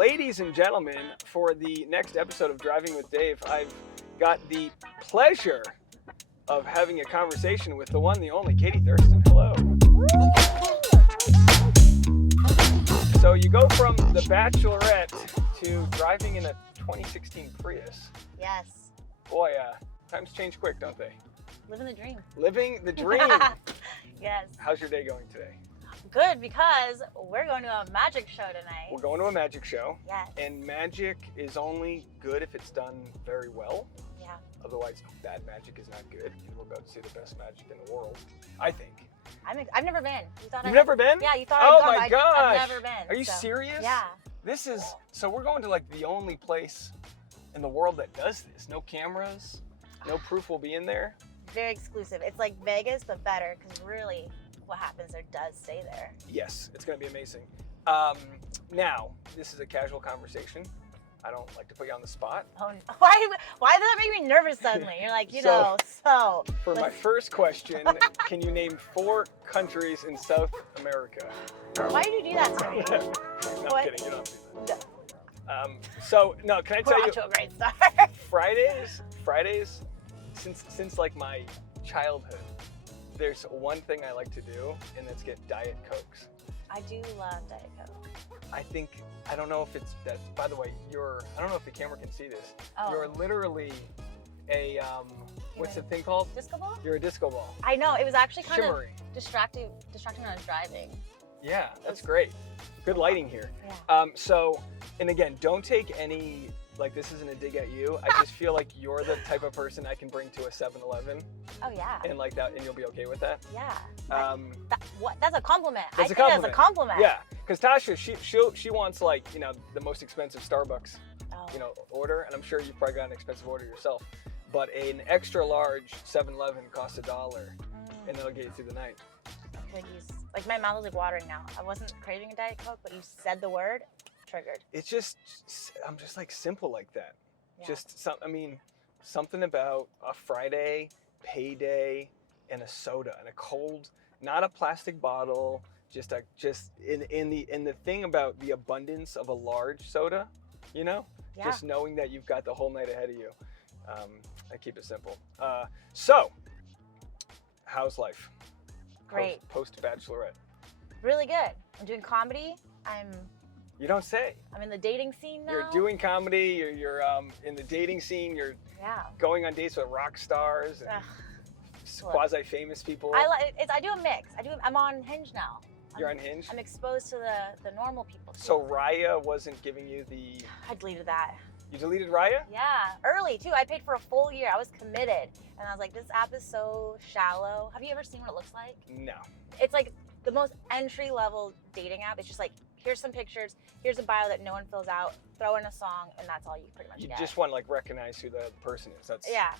Ladies and gentlemen, for the next episode of Driving with Dave, I've got the pleasure of having a conversation with the one, the only, Katie Thurston. Hello. So you go from the Bachelorette to driving in a 2016 Prius. Yes. Boy, times change quick, don't they? Living the dream. Living the dream. Yes. How's your day going today? Good, because we're going to a magic show tonight. We're going to a magic show. Yes. And magic is only good if it's done very well. Yeah. Otherwise, bad magic is not good. And we're about to see the best magic in the world, I think. I've never been. You've never been? Yeah, you thought Oh I'd my gone, gosh. I've never been. Are you serious? Yeah. This is, so we're going to like the only place in the world that does this. No cameras, no proof we'll be in there. Very exclusive. It's like Vegas, but better, because really what happens there does stay there. Yes, it's going to be amazing. Now, this is a casual conversation. I don't like to put you on the spot. Oh, why does that make me nervous suddenly? You're like, so. For my first question, can you name 4 countries in South America? Why did you do that to me? No, I'm kidding. You don't do that. No. No, can I tell We're you? off to a great start. Fridays, since like my childhood, there's one thing I like to do, and that's get Diet Cokes. I do love Diet Coke. I don't know if it's that, by the way, I don't know if the camera can see this. Oh. You're literally a, what's the thing called? Disco ball? You're a disco ball. I know, it was actually kind Shimmery. of distracting when I was driving. Yeah, that's great. Good lighting here. Yeah. And again, don't take any, like this isn't a dig at you. I just feel like you're the type of person I can bring to a 7-Eleven. Oh yeah. And like that, and you'll be okay with that? Yeah. That's a compliment. That's I think that's a compliment. Yeah, because Tasha, she wants like, the most expensive Starbucks, order, and I'm sure you've probably got an expensive order yourself. But an extra large 7-Eleven costs $1, and that'll get you through the night. Could use, like my mouth is like watering now. I wasn't craving a Diet Coke, but you said the word, triggered. It's just, I'm just like simple like that. Yeah. Just something about a Friday payday and a soda and a cold, not a plastic bottle. Just in the thing about the abundance of a large soda, Yeah. just knowing that you've got the whole night ahead of you. I keep it simple. So, how's life? Great. Post Bachelorette. Really good. I'm doing comedy. You don't say. I'm in the dating scene now. You're doing comedy. You're in the dating scene. You're going on dates with rock stars and quasi-famous people. I do a mix. I'm on Hinge now. You're on Hinge? I'm exposed to the normal people too. So Raya wasn't giving you the... I deleted that. You deleted Raya? Yeah, early too. I paid for a full year. I was committed. And I was like, this app is so shallow. Have you ever seen what it looks like? No. It's like the most entry-level dating app. It's just like, here's some pictures, here's a bio that no one fills out, throw in a song, and that's all you pretty much get. You just want to like recognize who the person is. Yeah.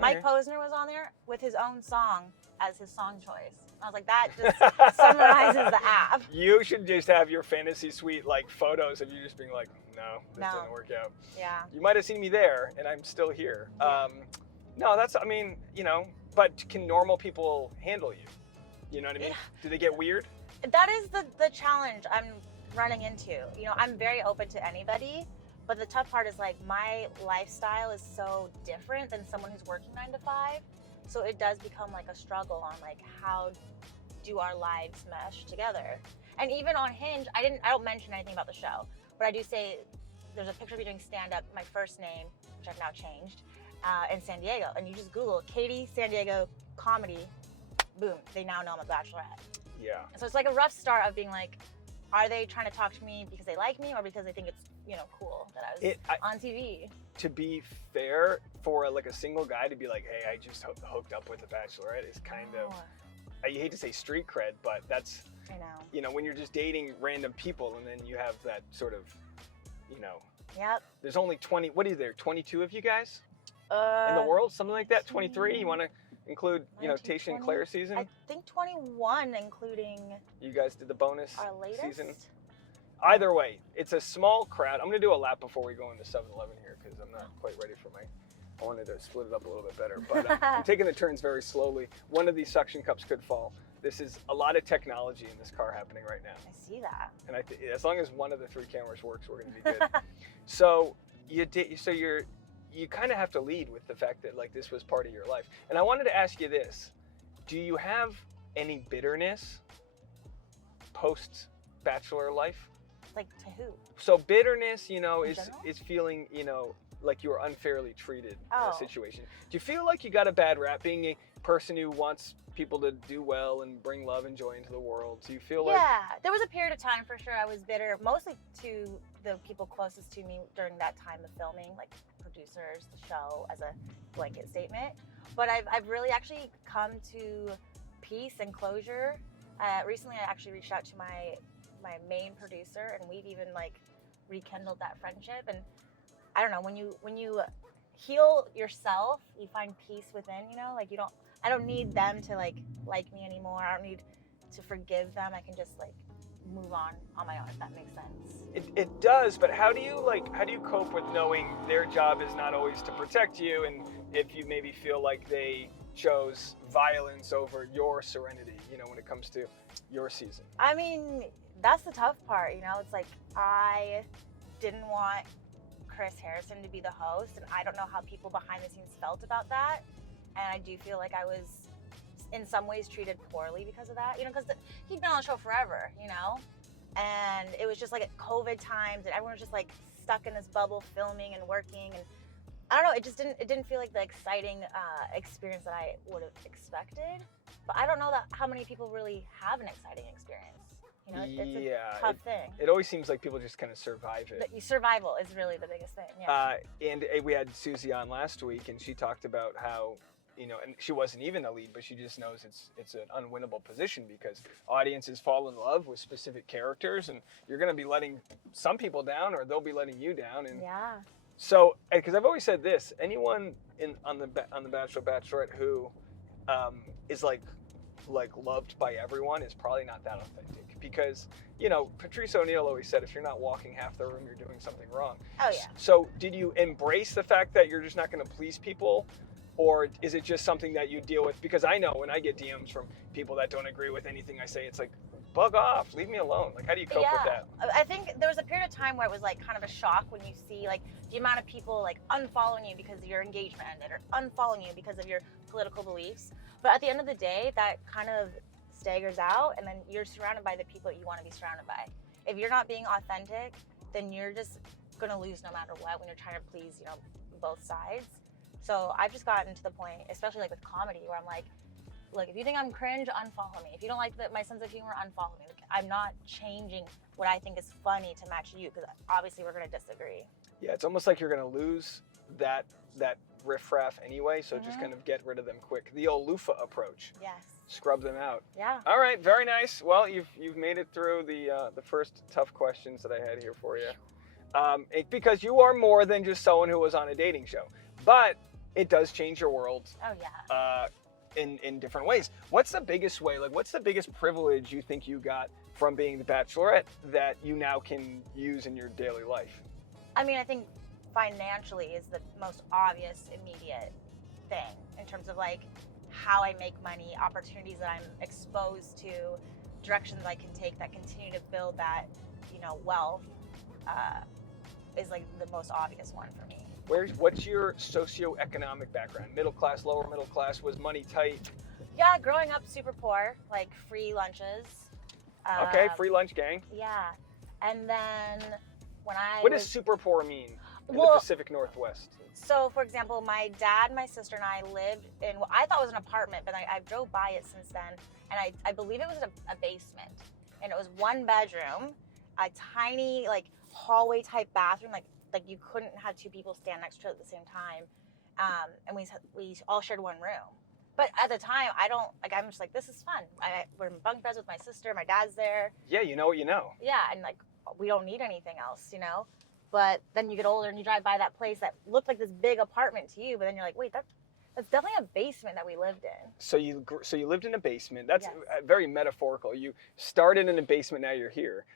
Mike Posner was on there with his own song as his song choice. I was like, that just summarizes the app. You should just have your fantasy suite like photos of you just being like, no, this didn't work out. Yeah. You might have seen me there, and I'm still here. Yeah. No, but can normal people handle you? You know what I mean? Yeah. Do they get weird? That is the challenge I'm running into. I'm very open to anybody, but the tough part is like my lifestyle is so different than someone who's working 9 to 5. So it does become like a struggle on like how do our lives mesh together. And even on Hinge, I don't mention anything about the show, but I do say there's a picture of me doing stand-up, my first name, which I've now changed, in San Diego. And you just Google Katie San Diego comedy, boom, they now know I'm a Bachelorette. Yeah. And so it's like a rough start of being like, are they trying to talk to me because they like me or because they think it's, cool that I was on TV? To be fair, for like a single guy to be like, hey, I just hooked up with a Bachelorette is kind of, I hate to say street cred, but that's, I know. When you're just dating random people and then you have that sort of, Yep. There's only 20, what is there, 22 of you guys in the world? Something like that? 23? You want to include, Tasha and Claire's season? I think 21, including... You guys did the bonus our latest season? Either way, it's a small crowd. I'm going to do a lap before we go into 7-Eleven here because I'm not quite ready for I wanted to split it up a little bit better. But I'm taking the turns very slowly. One of these suction cups could fall. This is a lot of technology in this car happening right now. I see that. And as long as one of the 3 cameras works, we're going to be good. So you kind of have to lead with the fact that like this was part of your life. And I wanted to ask you this: do you have any bitterness post Bachelor life? Like to who? So bitterness, In is general? feeling, like you were unfairly treated in Oh. a situation. Do you feel like you got a bad rap being a person who wants people to do well and bring love and joy into the world? Do you feel like Yeah, there was a period of time for sure I was bitter, mostly to the people closest to me during that time of filming, like producers, the show, as a blanket statement. But I've really actually come to peace and closure. Recently, I actually reached out to my main producer, and we've even like rekindled that friendship. And I don't know, when you heal yourself, you find peace within. Like I don't need them to like me anymore. I don't need to forgive them. I can just like move on my own, if that makes sense. it does, but how do you cope with knowing their job is not always to protect you, and if you maybe feel like they chose violence over your serenity, when it comes to your season? I mean, that's the tough part, It's like I didn't want Chris Harrison to be the host, and I don't know how people behind the scenes felt about that. And I do feel like I was in some ways treated poorly because of that, because he'd been on the show forever, and it was just like at COVID times, and everyone was just like stuck in this bubble filming and working, and I don't know, it didn't feel like the exciting experience that I would have expected. But I don't know how many people really have an exciting experience. It's a tough thing. It always seems like people just kind of survive it. Survival is really the biggest thing. Yeah. And we had Susie on last week, and she talked about how, and she wasn't even a lead, but she just knows it's an unwinnable position because audiences fall in love with specific characters, and you're going to be letting some people down, or they'll be letting you down. And yeah. so, because I've always said this, anyone on the Bachelor, Bachelorette who is like loved by everyone is probably not that authentic, because Patrice O'Neal always said, if you're not walking half the room, you're doing something wrong. Oh yeah. So did you embrace the fact that you're just not going to please people, or is it just something that you deal with? Because I know when I get DMs from people that don't agree with anything I say, it's like, bug off, leave me alone. Like, how do you cope with that? I think there was a period of time where it was like kind of a shock when you see like the amount of people like unfollowing you because of your engagement ended, or unfollowing you because of your political beliefs. But at the end of the day, that kind of staggers out, and then you're surrounded by the people that you want to be surrounded by. If you're not being authentic, then you're just gonna lose no matter what when you're trying to please, both sides. So I've just gotten to the point, especially like with comedy, where I'm like, look, if you think I'm cringe, unfollow me. If you don't like my sense of humor, unfollow me. Like, I'm not changing what I think is funny to match you, because obviously we're gonna disagree. Yeah, it's almost like you're gonna lose that riffraff anyway, so just kind of get rid of them quick. The old loofah approach. Yes. Scrub them out. Yeah. All right, very nice. Well, you've made it through the first tough questions that I had here for you. Because you are more than just someone who was on a dating show, but it does change your world. Oh yeah. In different ways. What's the biggest way? Like, what's the biggest privilege you think you got from being the Bachelorette that you now can use in your daily life? I mean, I think financially is the most obvious, immediate thing in terms of like how I make money, opportunities that I'm exposed to, directions I can take that continue to build that, wealth, is like the most obvious one for me. What's your socioeconomic background? Middle class, lower middle class? Was money tight? Yeah, growing up super poor, like free lunches. Okay, free lunch gang. Yeah, and then when What does super poor mean in the Pacific Northwest? So, for example, my dad, my sister, and I lived in what I thought was an apartment, but I drove by it since then, and I believe it was a basement, and it was one bedroom, a tiny like hallway type bathroom, like you couldn't have two people stand next to it at the same time, and we all shared one room. But at the time, I'm just like, this is fun. We're in bunk beds with my sister, my dad's there. Yeah, you know what you know. Yeah, and like we don't need anything else, But then you get older and you drive by that place that looked like this big apartment to you, but then you're like, wait, that's definitely a basement that we lived in. So you lived in a basement. That's Yes. Very metaphorical. You started in a basement, now you're here.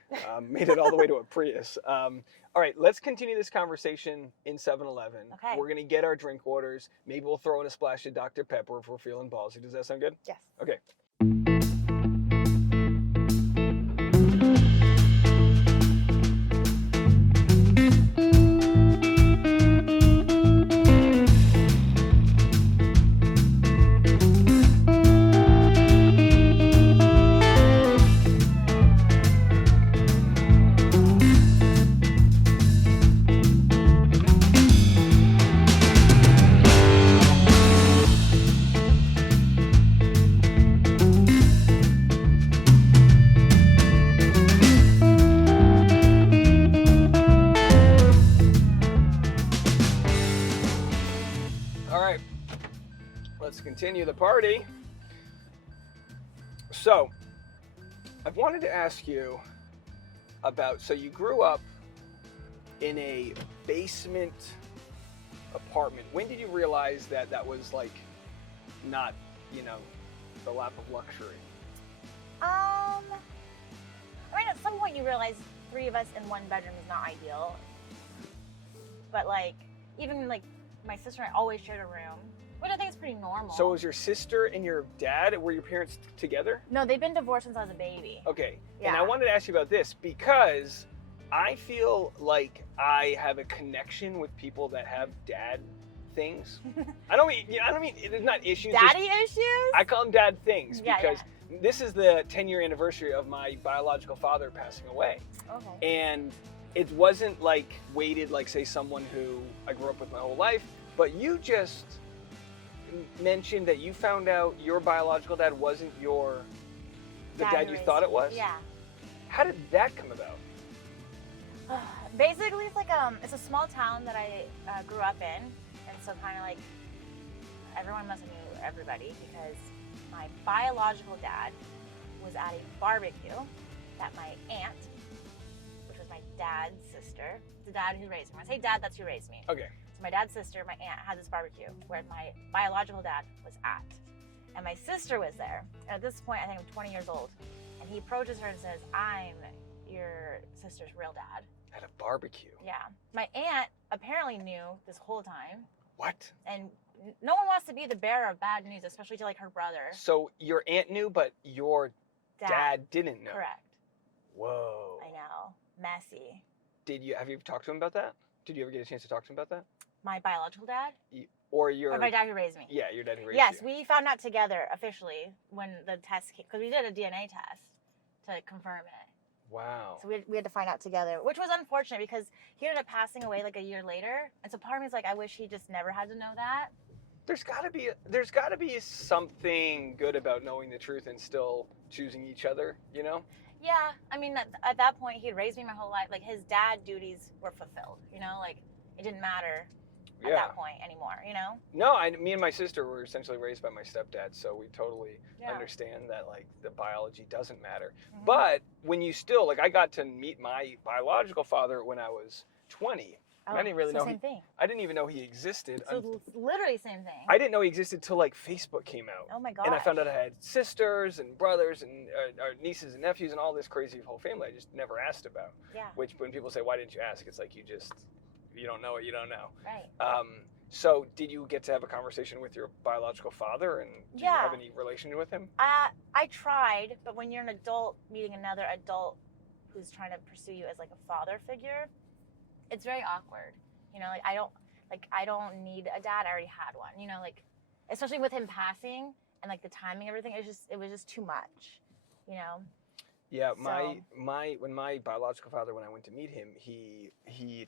Made it all the way to a Prius. All right, let's continue this conversation in 7-Eleven. Okay. We're gonna get our drink orders. Maybe we'll throw in a splash of Dr. Pepper if we're feeling ballsy. Does that sound good? Yes. Okay. continue the party. So, I've wanted to ask you about, so you grew up in a basement apartment. When did you realize that that was like not, you know, the lap of luxury? I mean, at some point you realize 3 of us in 1 bedroom is not ideal. But like, even like my sister and I always shared a room, which I think is pretty normal. So was your sister and your dad, were your parents together? No, they've been divorced since I was a baby. Okay. Yeah. And I wanted to ask you about this because I feel like I have a connection with people that have dad things. I don't mean it's not issues. Daddy issues? I call them dad things Yeah, because this is the 10-year anniversary of my biological father passing away. Okay. And it wasn't like waited like, say, someone who I grew up with my whole life, but you just mentioned that you found out your biological dad wasn't the dad you thought it was? Yeah. How did that come about? Basically, it's like it's a small town that I grew up in, and so kind of like everyone must have knew everybody because my biological dad was at a barbecue that my aunt, which was my dad's sister, the dad who raised me. When I say dad, that's who raised me. Okay. So my dad's sister, my aunt, had this barbecue where my biological dad was at, and my sister was there. And at this point, I think I'm 20 years old, and he approaches her and says, "I'm your sister's real dad." At a barbecue. Yeah. My aunt apparently knew this whole time. What? And no one wants to be the bearer of bad news, especially to like her brother. So your aunt knew, but your dad didn't know. Correct. Whoa. I know. Messy. Have you talked to him about that? Did you ever get a chance to talk to him about that? My biological dad? Or my dad who raised me. Yeah, your dad who raised Yes, you. we found out together officially when the test came, because we did a DNA test to confirm it. Wow. So we had to find out together, which was unfortunate because he ended up passing away like a year later. And so part of me is like, I wish he just never had to know that. There's got to be something good about knowing the truth and still choosing each other, you know? Yeah, I mean, at that point, he raised me my whole life. Like, his dad duties were fulfilled, you know? Like, it didn't matter at that point anymore, you know? No, me and my sister were essentially raised by my stepdad, so we totally understand that, like, the biology doesn't matter. Mm-hmm. But when you still, like, I got to meet my biological father when I was 20. Oh, I didn't really know. Same thing. I didn't even know he existed. So literally same thing. I didn't know he existed till like Facebook came out. Oh my god! And I found out I had sisters and brothers and nieces and nephews and all this crazy whole family I just never asked about. Yeah. Which when people say, "Why didn't you ask?" It's like you don't know what you don't know. Right. So did you get to have a conversation with your biological father, and do you have any relation with him? I tried, but when you're an adult meeting another adult who's trying to pursue you as like a father figure, it's very awkward, you know. Like I don't need a dad. I already had one, you know. Like especially with him passing and like the timing, everything. It was just too much, you know. Yeah, when my biological father, when I went to meet him, he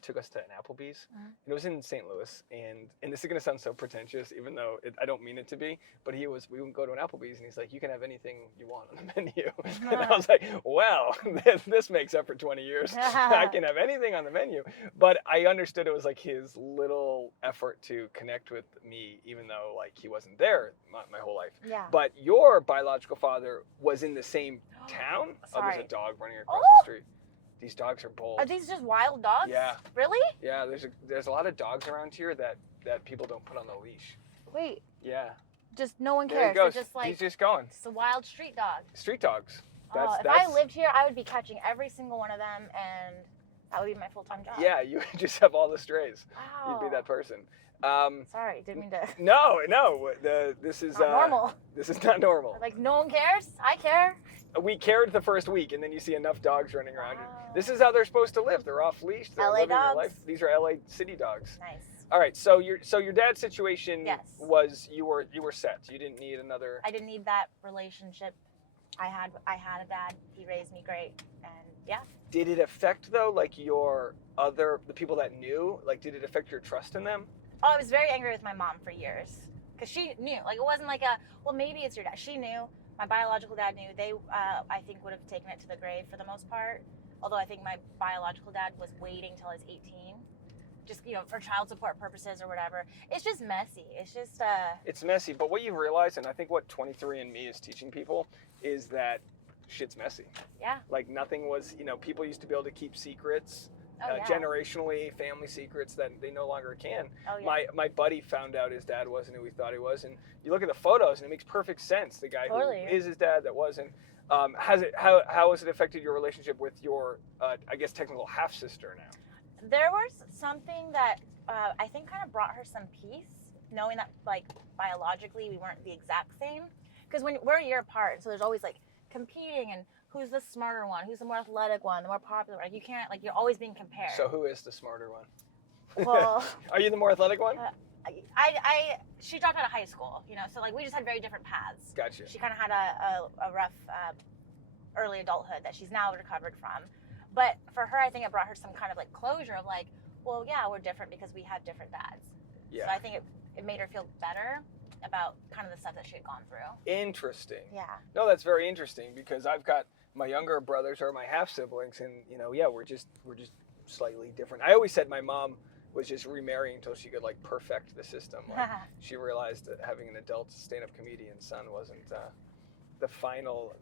took us to an Applebee's. Mm-hmm. And it was in St. Louis, and this is gonna sound so pretentious, even though I don't mean it to be. But we would go to an Applebee's, and he's like, "You can have anything you want on the menu." And I was like, "Well, this makes up for 20 years. I can have anything on the menu." But I understood it was like his little effort to connect with me, even though like he wasn't there my whole life. Yeah. But your biological father was in the same town. Oh, there's a dog running across the street. These dogs are bold. Are these just wild dogs? Yeah. Really? Yeah, there's a lot of dogs around here that people don't put on the leash. Wait. Yeah. Just no one There cares. he goes. They're just like, he's just going. It's a wild street dog. Street dogs. If I lived here, I would be catching every single one of them, and that would be my full-time job. Yeah, you would just have all the strays. Wow. You'd be that person. Sorry, didn't mean to. No. This is not normal. This is not normal. Like no one cares. I care. We cared the first week, and then you see enough dogs running around. This is how they're supposed to live. They're off leash. They're LA living dogs. their life. These are LA city dogs. Nice. All right. So your dad's situation Yes. was you were set. You didn't need another. I didn't need that relationship. I had a dad. He raised me great, and yeah. Did it affect though, like the people that knew? Like, did it affect your trust in them? Oh, I was very angry with my mom for years because she knew. Like it wasn't like well, maybe it's your dad. She knew. My biological dad knew. They, I think, would have taken it to the grave for the most part. Although I think my biological dad was waiting till I was 18 just, for child support purposes or whatever. It's just messy. It's just It's messy, but what you've realized, and I think what 23andMe is teaching people, is that shit's messy. Yeah. Like nothing was, people used to be able to keep secrets, Yeah. generationally, family secrets that they no longer can. Oh, yeah. My buddy found out his dad wasn't who he thought he was, and you look at the photos and it makes perfect sense. The guy Totally. who is his dad that wasn't. How has it affected your relationship with your, I guess, technical half sister now? There was something that I think kind of brought her some peace, knowing that like biologically we weren't the exact same. Because when we're a year apart, so there's always like competing and who's the smarter one, who's the more athletic one, the more popular. Like you can't, like you're always being compared. So who is the smarter one? Well, are you the more athletic one? She dropped out of high school, so like we just had very different paths. Gotcha. She kind of had a rough early adulthood that she's now recovered from. But for her, I think it brought her some kind of like closure of like, well, yeah, we're different because we had different dads. Yeah. So I think it made her feel better about kind of the stuff that she had gone through. Interesting. Yeah. No, that's very interesting because I've got my younger brothers are my half siblings, and we're just slightly different. I always said my mom was just remarrying until she could like perfect the system. Like, she realized that having an adult stand-up comedian son wasn't the final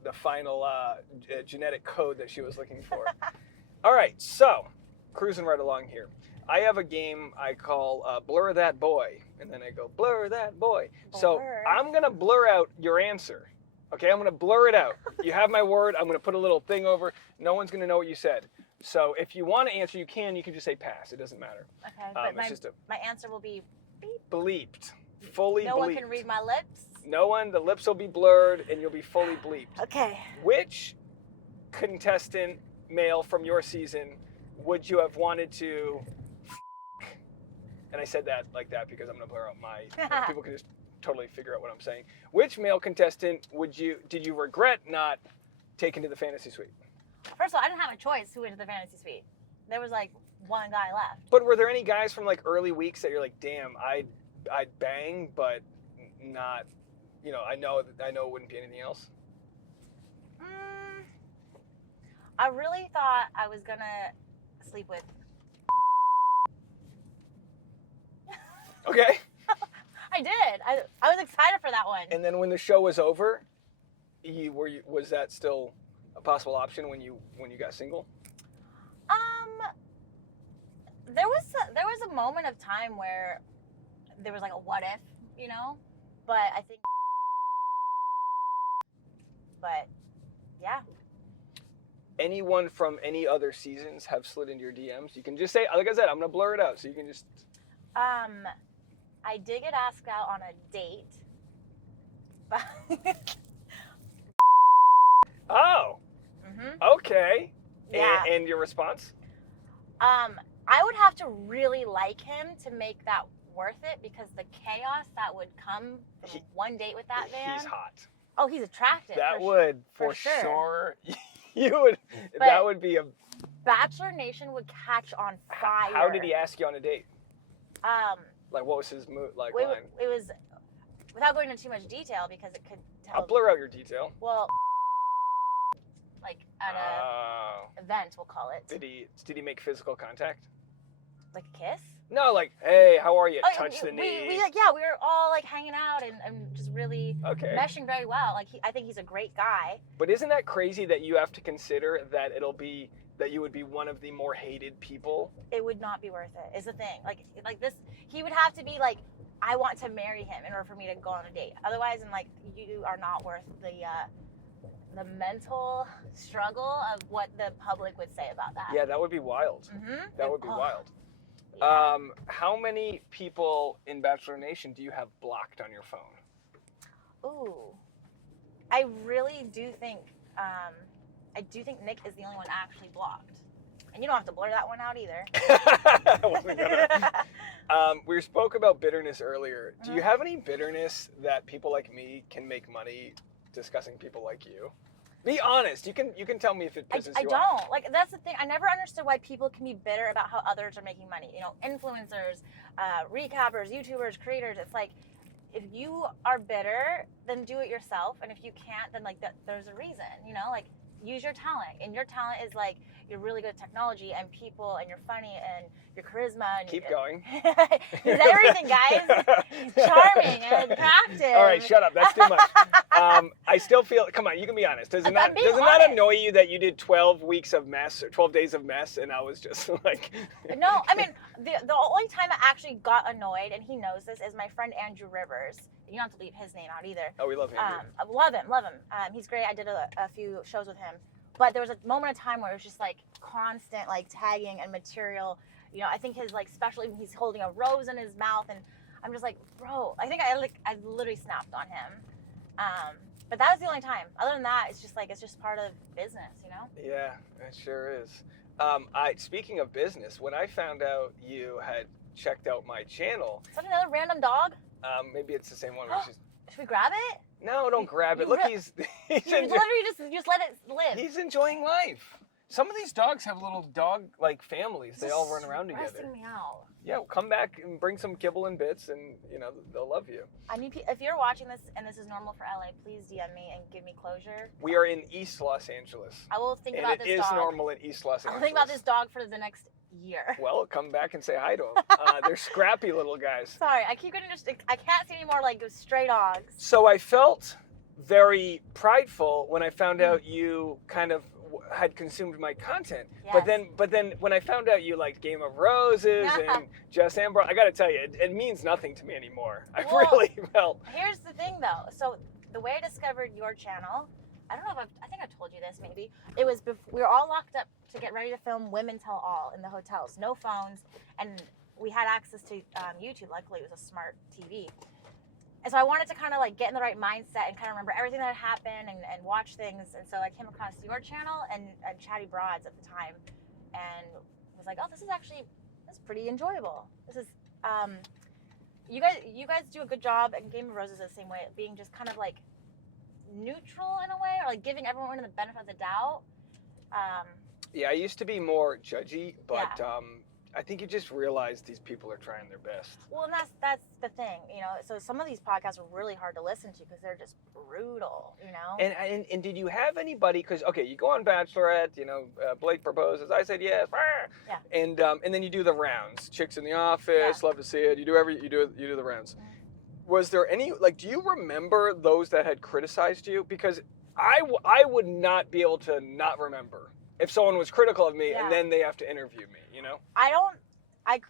genetic code that she was looking for. All right, so cruising right along here. I have a game I call Blur That Boy, and then I go, Blur That Boy. Blur. So I'm going to blur out your answer, okay? I'm going to blur it out. You have my word. I'm going to put a little thing over. No one's going to know what you said. So if you want to answer, you can just say pass. It doesn't matter. Okay, but my answer will be beep. Bleeped. Fully bleeped. No one can read my lips? No one. The lips will be blurred, and you'll be fully bleeped. Okay. Which contestant, male from your season, would you have wanted to and I said that like that because I'm going to blur out my... people can just totally figure out what I'm saying. Which male contestant did you regret not taking to the fantasy suite? First of all, I didn't have a choice who went to the fantasy suite. There was like one guy left. But were there any guys from like early weeks that you're like, damn, I'd bang, but not, I know it wouldn't be anything else? I really thought I was going to sleep with... Okay. I did. I was excited for that one. And then when the show was over, was that still a possible option when you got single? There was a moment of time where there was like a what if, but I think, but yeah. Anyone from any other seasons have slid into your DMs? You can just say, like I said, I'm gonna blur it out, so you can just. I did get asked out on a date. Oh. Mm-hmm. Okay. Yeah. And your response? I would have to really like him to make that worth it because the chaos that would come from one date with that man. He's hot. Oh, he's attractive. That would, for sure. You would. But that would be a. Bachelor Nation would catch on fire. How did he ask you on a date? Like what was his mood? Like it, line? It was, without going into too much detail because it could tell. I'll blur out your detail. Well, like at a event, we'll call it. Did he make physical contact? Like a kiss? No, like, hey, how are you? Touch the knee. We we were all like hanging out and just really meshing very well. Like I think he's a great guy. But isn't that crazy that you have to consider that that you would be one of the more hated people? It would not be worth it, is the thing. Like this, he would have to be like, I want to marry him in order for me to go on a date. Otherwise, I'm like, you are not worth the mental struggle of what the public would say about that. Yeah, that would be wild. Mm-hmm. That would be wild. Yeah. How many people in Bachelor Nation do you have blocked on your phone? Ooh, I really do think, Nick is the only one actually blocked. And you don't have to blur that one out either. I wasn't gonna. We spoke about bitterness earlier. Do you have any bitterness that people like me can make money discussing people like you? Be honest. You can tell me if it pisses you off. I don't. Like, that's the thing. I never understood why people can be bitter about how others are making money. Influencers, recappers, YouTubers, creators. It's like, if you are bitter, then do it yourself. And if you can't, then like there's a reason, like use your talent. And your talent is like, you're really good at technology and people, and you're funny, and your charisma. And Keep going. He's everything, guys. He's charming and attractive. All right, shut up. That's too much. I still feel. Come on, you can be honest. Does it not annoy you that you did 12 weeks of mess or 12 days of mess, and I was just like? No, I mean the only time I actually got annoyed, and he knows this, is my friend Andrew Rivers. You don't have to leave his name out either. Oh, we love him. I love him. He's great. I did a few shows with him. But there was a moment of time where it was just like constant like tagging and material. You know, I think his like special, he's holding a rose in his mouth, and I'm just like, bro, I think I literally snapped on him. But that was the only time. Other than that, it's just part of business, you know? Yeah, it sure is. Speaking of business, when I found out you had checked out my channel. Is that another random dog? Maybe it's the same one. Should we grab it? No, don't grab it. Look, he's literally just let it live. He's enjoying life. Some of these dogs have little dog-like families. They all run around together. Stressing me out. Yeah, come back and bring some kibble and bits, and they'll love you. I mean, if you're watching this and this is normal for LA, please DM me and give me closure. We are in East Los Angeles. I will think about this dog. It is normal in East Los Angeles. I'll think about this dog for the next year. Well, come back and say hi to them. They're scrappy little guys. Sorry, I keep getting I can't see any more like stray dogs. So I felt very prideful when I found out you kind of had consumed my content. Yes. But then when I found out you liked Game of Roses and Jess Ambrose, I got to tell you, it means nothing to me anymore. I really felt. Here's the thing, though. So the way I discovered your channel, I don't know if I think I told you this maybe. It was we were all locked up to get ready to film Women Tell All in the hotels. No phones, and we had access to YouTube. Luckily, it was a smart TV. And so I wanted to kind of like get in the right mindset and kind of remember everything that happened and watch things. And so I came across your channel and Chatty Broads at the time, and was like, oh, this is pretty enjoyable. This is you guys do a good job, and Game of Roses is the same way, being just kind of like neutral in a way, or like giving everyone the benefit of the doubt. Yeah, I used to be more judgy, but I think you just realize these people are trying their best. Well, and that's the thing, So some of these podcasts are really hard to listen to because they're just brutal, And did you have anybody? Because you go on Bachelorette, Blake proposes, I said yes, yeah. And then you do the rounds, chicks in the office, love to see it. You do the rounds. Mm-hmm. Was there any do you remember those that had criticized you? Because I would not be able to not remember if someone was critical of me and then they have to interview me,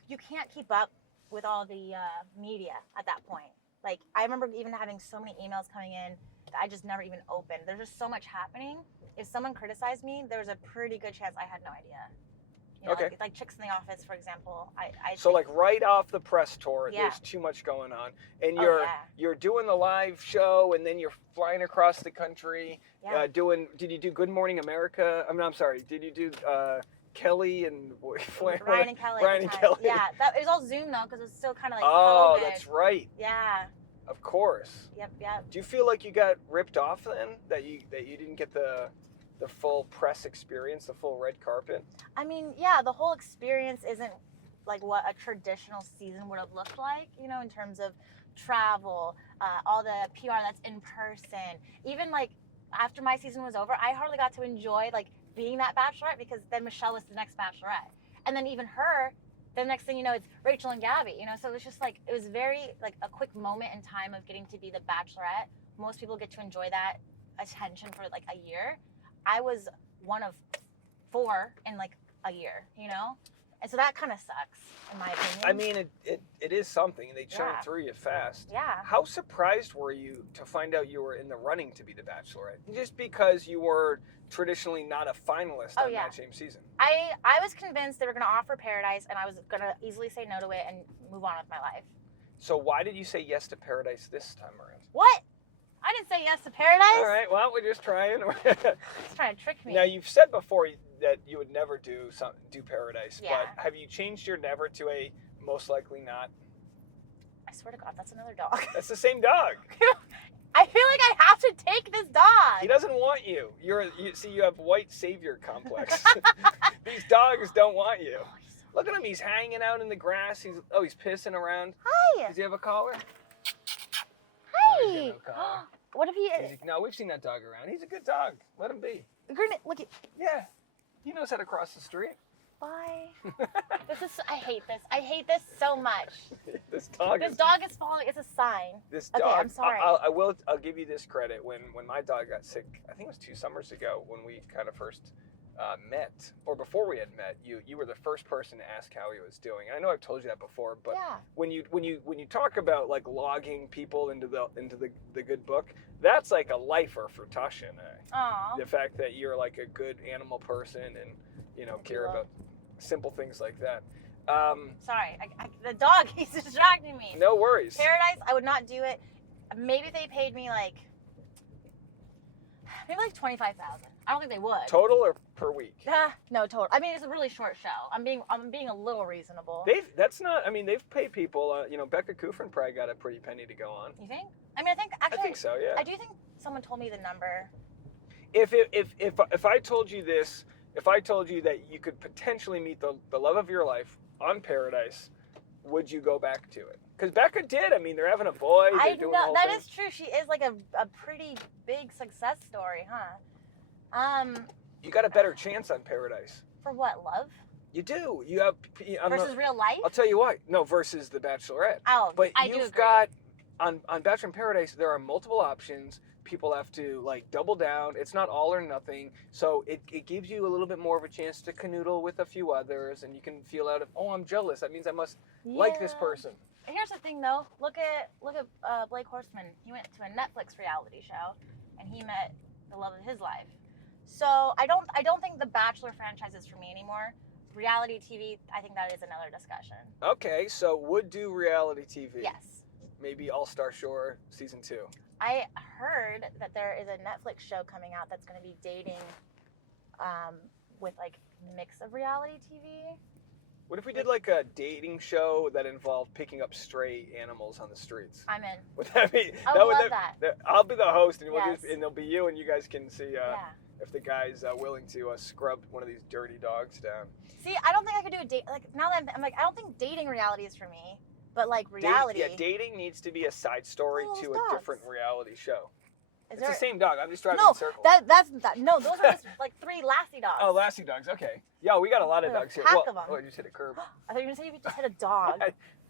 you can't keep up with all the media at that point. Like, I remember even having so many emails coming in that I just never even opened. There's just so much happening. If someone criticized me, there was a pretty good chance I had no idea. Like Chicks in the Office, for example. So like right off the press tour, there's too much going on, and you're doing the live show, and then you're flying across the country. Yeah. Did you do Good Morning America? I'm sorry. Did you do Kelly and Ryan and Kelly? Ryan and Kelly. Yeah, it was all Zoom though, because it was still kind of like oh, COVID. That's right. Yeah. Of course. Yep. Do you feel like you got ripped off then? That you didn't get the full press experience, the full red carpet? I mean, yeah, the whole experience isn't like what a traditional season would have looked like, in terms of travel, all the PR that's in person. Even like after my season was over, I hardly got to enjoy like being that Bachelorette, because then Michelle was the next Bachelorette. And then even her, the next thing you know, it's Rachel and Gabby, So it was just like, it was very like a quick moment in time of getting to be the Bachelorette. Most people get to enjoy that attention for like a year. I was one of 4 in like a year, And so that kind of sucks, in my opinion. I mean, it is something. They churn through you fast. Yeah. How surprised were you to find out you were in the running to be the Bachelorette? Just because you were traditionally not a finalist on that same season. I was convinced they were going to offer Paradise, and I was going to easily say no to it and move on with my life. So why did you say yes to Paradise this time around? What? I didn't say yes to Paradise. All right, well, we're just trying. He's trying to trick me. Now, you've said before that you would never do Paradise, Yeah. but have you changed your never to a most likely not? I swear to God, that's another dog. That's the same dog. I feel like I have to take this dog. He doesn't want you. You have white savior complex. These dogs don't want you. Look at him. He's hanging out in the grass. He's pissing around. Hi. Does he have a collar? Hi. No collar. What if he? No, we've seen that dog around. He's a good dog. Let him be. Look at. Yeah. He knows how to cross the street. Bye. I hate this. I hate this so much. This dog is falling. It's a sign. This dog. Okay, I'm sorry. I'll give you this credit. When my dog got sick, I think it was 2 summers ago when we kind of first met, or before we had met, you were the first person to ask how he was doing. And I know I've told you that before, but Yeah. when you talk about like logging people into the good book, that's like a lifer for Tasha and I. Aw. The fact that you're like a good animal person and care about simple things like that. Sorry, the dog, he's distracting me. No worries. Paradise, I would not do it. Maybe if they paid me maybe 25,000. I don't think they would. Total or per week? No, total. I mean, it's a really short show. I'm being a little reasonable. They've paid people. Becca Kufrin probably got a pretty penny to go on. You think? I mean, I think so. Yeah. I do think someone told me the number. If I told you this, if I told you that you could potentially meet the love of your life on Paradise, would you go back to it? Because Becca did. I mean, they're having a boy. I know that is true. She is like a pretty big success story, huh? You got a better chance on Paradise. For what? Love? You do. You have versus real life. I'll tell you what. No, versus the Bachelorette. Oh, but I do you've agree. got on Bachelor in Paradise. There are multiple options. People have to double down. It's not all or nothing. So it gives you a little bit more of a chance to canoodle with a few others, and you can feel out of, oh, I'm jealous. That means I must like this person. Here's the thing, though. Look at Blake Horstman. He went to a Netflix reality show, and he met the love of his life. So I don't think the Bachelor franchise is for me anymore. Reality TV, I think that is another discussion. Okay, so would do reality TV. Yes. Maybe All Star Shore season 2. I heard that there is a Netflix show coming out that's going to be dating with mix of reality TV. What if we did a dating show that involved picking up stray animals on the streets? I'm in. Would that be? I would love that. I'll be the host, and Yes. and it'll be you, and you guys can see Yeah. if the guy's willing to scrub one of these dirty dogs down. See, I don't think I could do a date. Now that I'm I don't think dating reality is for me. But reality. Dating needs to be a side story Oh, to those a dogs. different reality show. Is It's the same dog. I'm just driving No, in circles. no, those are just 3 Lassie dogs. Oh, Lassie dogs. Okay. Yeah, we got a lot of There's a dogs here. pack Well, of 'em. oh, you just hit a curb. I thought you were going to say you just hit a dog.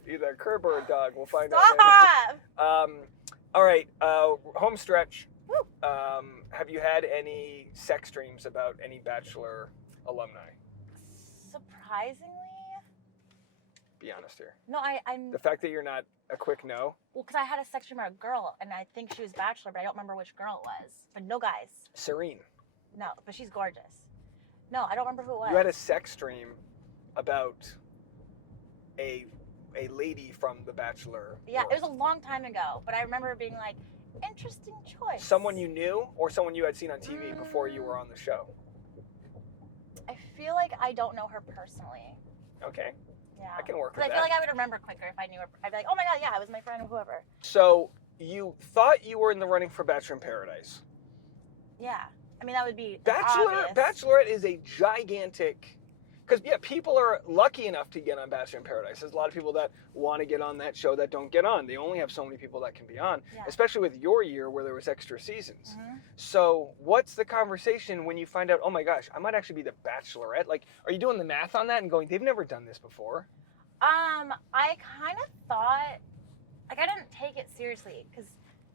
Either a curb or a dog. We'll find out Stop! later. All right. Home stretch. Woo. Have you had any sex dreams about any Bachelor alumni? Surprisingly? Be honest here. No, I'm... The fact that you're not a quick no. Well, because I had a sex dream about a girl, and I think she was Bachelor, but I don't remember which girl it was. But no guys. Serene. No, but she's gorgeous. No, I don't remember who it was. You had a sex dream about a lady from The Bachelor. Yeah, world. it was a long time ago, but I remember being interesting choice. Someone you knew or someone you had seen on TV before you were on the show? I feel like I don't know her personally. Okay. Yeah. I can work with Because I that. feel like I would remember quicker if I knew her. I'd be like, oh my god, yeah, it was my friend or whoever. So you thought you were in the running for Bachelor in Paradise. Yeah. I mean, that would be Bachelor, obvious. Bachelorette is a gigantic... Because, yeah, people are lucky enough to get on Bachelor in Paradise. There's a lot of people that want to get on that show that don't get on. They only have so many people that can be on, Yeah. especially with your year where there was extra seasons. Mhm. So what's the conversation when you find out, oh my gosh, I might actually be the Bachelorette? Are you doing the math on that and going, they've never done this before? I kind of thought, I didn't take it seriously because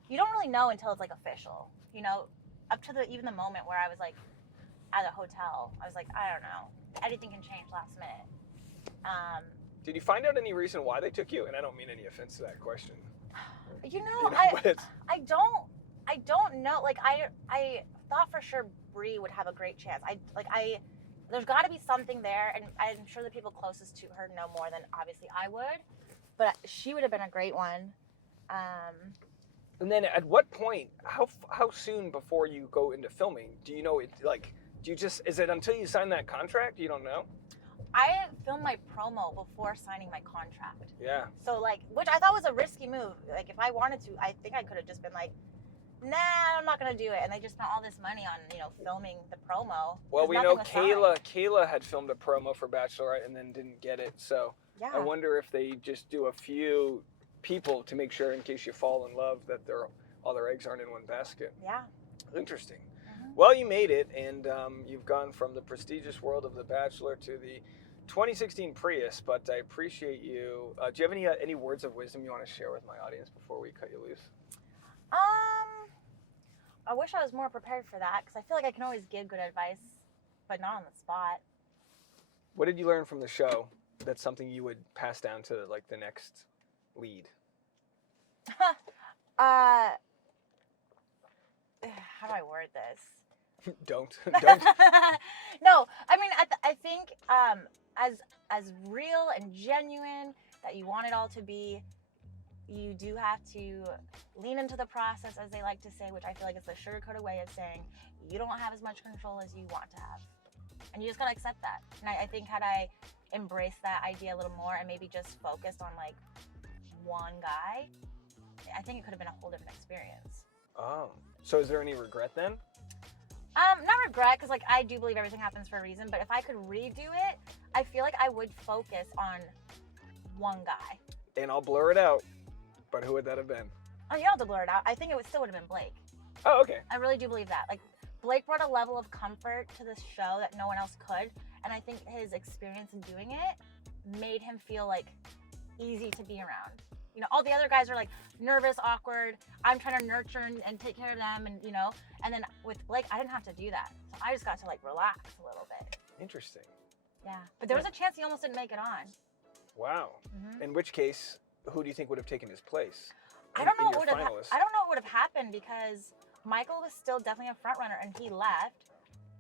you don't really know until it's official. Up to even the moment where I was at a hotel, I was like, I don't know. Anything can change last minute. Did you find out any reason why they took you? And I don't mean any offense to that question. I don't know. I thought for sure Bree would have a great chance. There's got to be something there, and I'm sure the people closest to her know more than obviously I would. But she would have been a great one. And then at what point, how soon before you go into filming, do you know it, is it until you sign that contract? You don't know? I filmed my promo before signing my contract. Yeah. So which I thought was a risky move. If I wanted to, I think I could have just been nah, I'm not gonna do it. And they just spent all this money on, filming the promo. Well, 'cause we nothing know was signed. Kayla had filmed a promo for Bachelorette and then didn't get it. So Yeah. I wonder if they just do a few people to make sure in case you fall in love that all their eggs aren't in one basket. Yeah. Interesting. Mm-hmm. Well, you made it, and you've gone from the prestigious world of The Bachelor to the 2016 Prius. But I appreciate you. Do you have any words of wisdom you want to share with my audience before we cut you loose? I wish I was more prepared for that because I feel like I can always give good advice, but not on the spot. What did you learn from the show that's something you would pass down to like the next lead? How do I word this? Don't. No, I mean, I think as real and genuine that you want it all to be, you do have to lean into the process, as they like to say, which I feel like is the sugar-coated way of saying you don't have as much control as you want to have. And you just gotta accept that. And I think had I embraced that idea a little more and maybe just focused on like one guy, I think it could have been a whole different experience. Oh, so is there any regret then? Not regret, because like I do believe everything happens for a reason, but if I could redo it, I feel like I would focus on one guy. And I'll blur it out, but who would that have been? Oh, you don't have to blur it out. I think it still would have been Blake. Oh, okay. I really do believe that. Like, Blake brought a level of comfort to this show that no one else could, and I think his experience in doing it made him feel like easy to be around. You know, all the other guys are like nervous, awkward. I'm trying to nurture and take care of them, and you know. And then with Blake, I didn't have to do that. So I just got to like relax a little bit. Interesting. Yeah, but there was a chance he almost didn't make it on. Wow. Mm-hmm. In which case, who do you think would have taken his place? I don't know in what your would have. finalists? I don't know what would have happened because Michael was still definitely a front runner, and he left.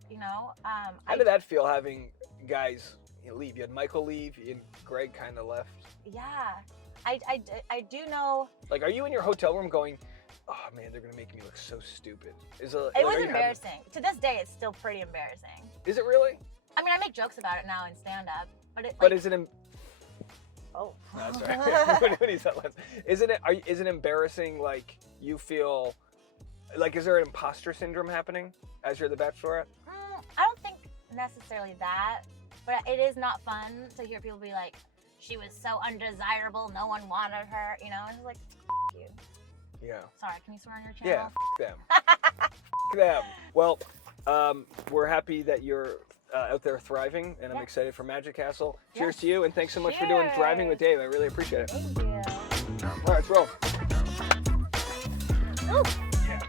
You know. How did that feel having guys leave? You had Michael leave, and Greg kind of left. Yeah. I do know. Like, are you in your hotel room going, oh man, they're gonna make me look so stupid? It was embarrassing. To this day, it's still pretty embarrassing. Is it really? I mean, I make jokes about it now in stand up, but But is it? Oh. That's right. What is that? Is it embarrassing? Like you feel, like is there an imposter syndrome happening as you're the Bachelorette? I don't think necessarily that, but it is not fun to hear people be like, she was so undesirable, no one wanted her, you know? And it's like, F you. Yeah. Sorry, can you swear on your channel? Yeah, them. Them. Well, we're happy that you're out there thriving, and I'm excited for Magic Castle. Cheers to you, and thanks so much for doing Thriving with Dave. I really appreciate it. Thank you. All right, let's roll. Ooh. Yeah.